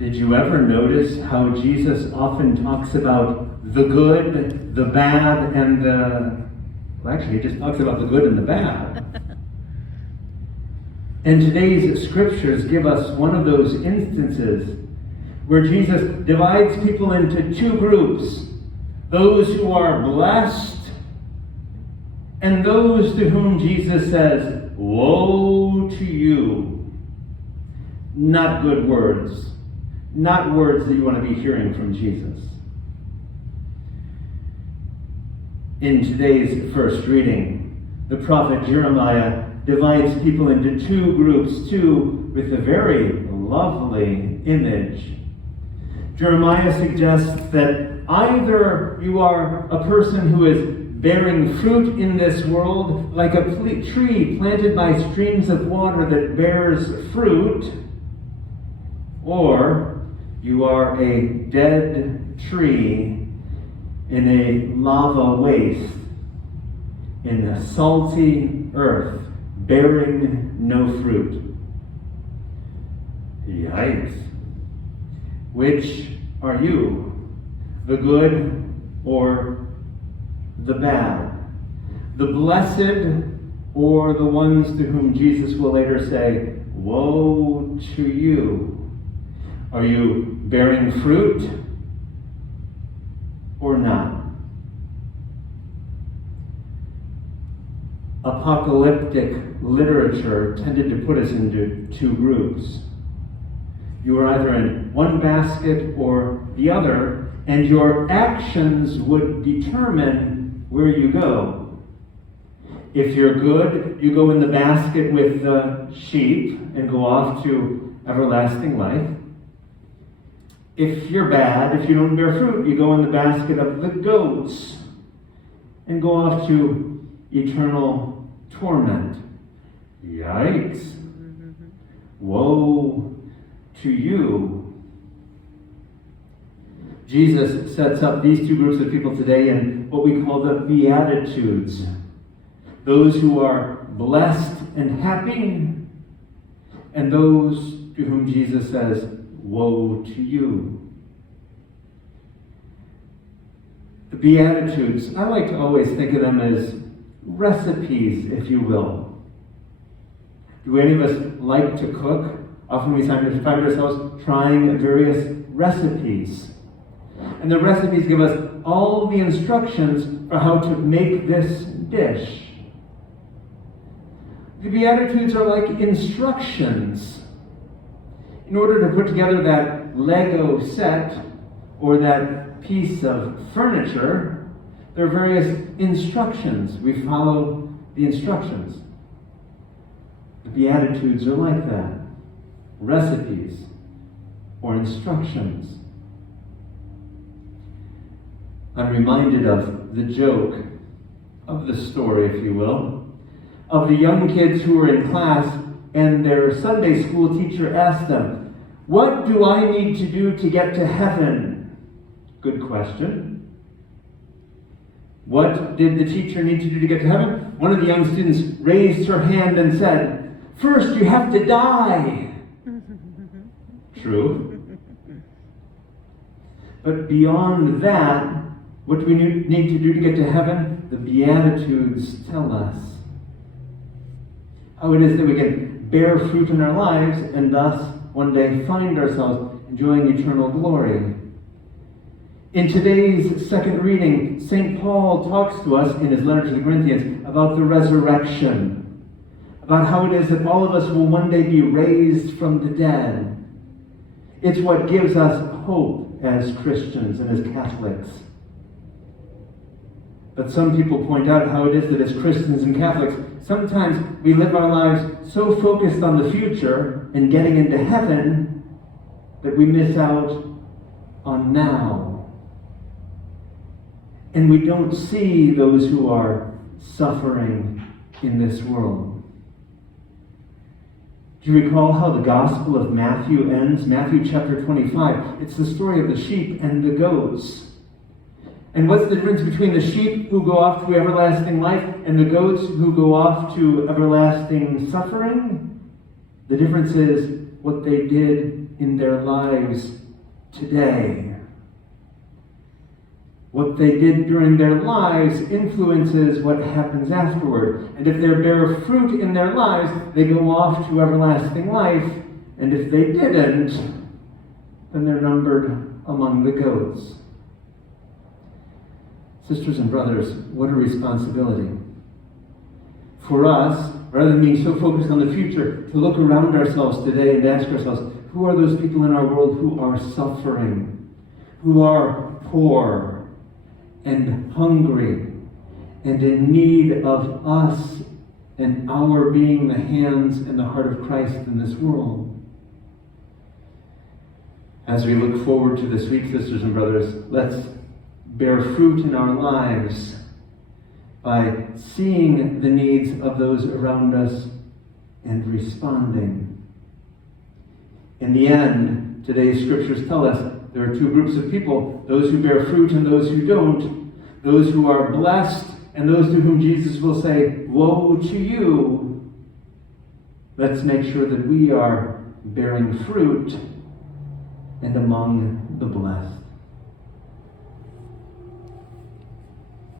Did you ever notice how Jesus often talks about the good, the bad, and well, actually, he just talks about the good and the bad. And today's scriptures give us one of those instances where Jesus divides people into two groups. Those who are blessed and those to whom Jesus says, "Woe to you." Not good words. Not words that you want to be hearing from Jesus. In today's first reading, the prophet Jeremiah divides people into two groups, two with a very lovely image. Jeremiah suggests that either you are a person who is bearing fruit in this world, like a tree planted by streams of water that bears fruit, or you are a dead tree in a lava waste, in a salty earth, bearing no fruit. Yikes. Which are you? The good or the bad? The blessed or the ones to whom Jesus will later say, "Woe to you"? Are you bearing fruit or not? Apocalyptic literature tended to put us into two groups. You are either in one basket or the other, and your actions would determine where you go. If you're good, you go in the basket with the sheep and go off to everlasting life. If you're bad, if you don't bear fruit, you go in the basket of the goats and go off to eternal torment. Yikes. Woe to you. Jesus sets up these two groups of people today in what we call the Beatitudes. Those who are blessed and happy, and those to whom Jesus says, "Woe to you." The Beatitudes, I like to always think of them as recipes, if you will. Do any of us like to cook? Often we find ourselves trying various recipes. And the recipes give us all the instructions for how to make this dish. The Beatitudes are like instructions. In order to put together that Lego set or that piece of furniture, there are various instructions. We follow the instructions. The Beatitudes are like that. Recipes or instructions. I'm reminded of the joke, of the story, if you will, of the young kids who were in class and their Sunday school teacher asked them, "What do I need to do to get to heaven?" Good question. What did the teacher need to do to get to heaven? One of the young students raised her hand and said, "First you have to die." True. But beyond that, what do we need to do to get to heaven? The Beatitudes tell us how it is that we can bear fruit in our lives and thus one day find ourselves enjoying eternal glory. In today's second reading, St. Paul talks to us in his letter to the Corinthians about the resurrection, about how it is that all of us will one day be raised from the dead. It's what gives us hope as Christians and as Catholics. But some people point out how it is that as Christians and Catholics, sometimes we live our lives so focused on the future and getting into heaven that we miss out on now. And we don't see those who are suffering in this world. Do you recall how the Gospel of Matthew ends? Matthew chapter 25. It's the story of the sheep and the goats. And what's the difference between the sheep who go off to everlasting life and the goats who go off to everlasting suffering? The difference is what they did in their lives today. What they did during their lives influences what happens afterward. And if they bear fruit in their lives, they go off to everlasting life. And if they didn't, then they're numbered among the goats. Sisters and brothers, what a responsibility. For us, rather than being so focused on the future, to look around ourselves today and ask ourselves, who are those people in our world who are suffering, who are poor and hungry and in need of us and our being the hands and the heart of Christ in this world? As we look forward to this week, sisters and brothers, let's bear fruit in our lives by seeing the needs of those around us and responding. In the end, today's scriptures tell us there are two groups of people, those who bear fruit and those who don't, those who are blessed and those to whom Jesus will say, woe to you. Let's make sure that we are bearing fruit and among the blessed.